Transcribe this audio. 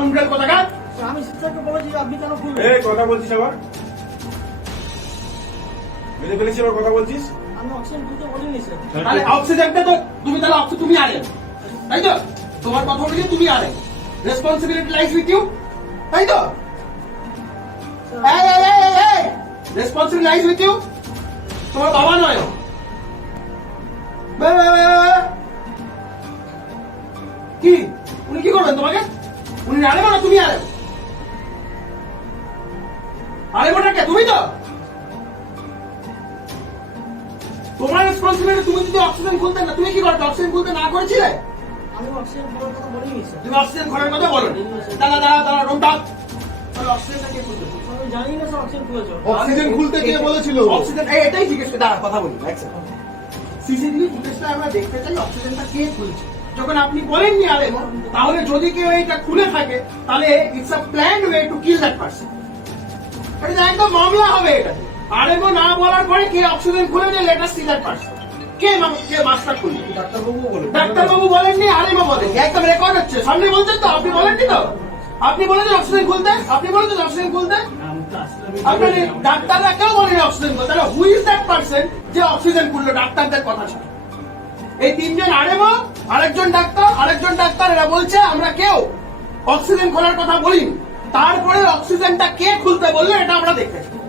Scoundrel কোথাকার। আমি সিস্টারকে বলেছি আপনি কেন খুলবেন? এই কথা বলছিস আবার, মেরে ফেলেছি আবার কথা বলছিস। আমি অক্সিজেন খুলতে বলিনি স্যার। তাহলে অক্সিজেনটা তো তুমি তাহলে তুমি আনেন, তাই তো? তোমার কথা অনুযায়ী তুমি আনেন, রেসপন্সিবিলিটি লাইজ উইথ ইউ, তাই তো? রেসপন্সিবিলিটি লাইজ উইথ ইউ, তোমার বাবা নয়। কি উনি কি করবেন তোমাকে? উনি আনেন না তুমি আনেন? আরেকটা কে? তুমি তো। তোমার রেসপন্সিবিলিটি, তুমি যদি অক্সিজেন খুলতে না, তুমি কি করতে? অক্সিজেন খুলতে না করেছিলে? আমি অক্সিজেন খোলার কথা বলিনি স্যার। তুমি অক্সিজেন খোলার কথা বলো। দাঁড়া রুমটা, অক্সিজেনটা কে খুলবে? আমি জানি না স্যার অক্সিজেন খুলেছে। অক্সিজেন খুলতে কে বলেছিল? অক্সিজেন এটাই জিজ্ঞেস করে, দাঁড়া কথা বলি। সিসিটিভি ফুটেজটা আমরা দেখতে চাই, অক্সিজেনটা কে খুলছে। যখন আপনি বলেননি আলেম, তাহলে যদি কেউ এটা খুলে থাকে তাহলে it's a plan way to kill that person. এটা একদম মামলা হবে এটা। আলেমও না বলার পরে কে অক্সিজেন খুলে যে let us see that person. K master খুলবে? ডাক্তারবাবু বলে। ডাক্তারবাবু বলেননি, আলেমও বলেননি, একদম রেকর্ড হচ্ছে, সামনে বলছেন তো? আপনি বলেননি তো? আপনি বলেছেন অক্সিজেন খুলতে, আপনি বলেছেন অক্সিজেন খুলতে। আপনার ডাক্তাররা কেউ বলেনি অক্সিজেন খুলতে। তাহলে হু ইজ দ্যাট পারসন যে অক্সিজেন খুললো ডাক্তারদের কথা শুনে? এই তিনজন আলেমও, আরেকজন ডাক্তার, এরা বলছে আমরা কেউ অক্সিজেন খোলার কথা বলিনি। তারপরে অক্সিজেনটা কে খুলতে বললো এটা আমরা দেখতে চাই।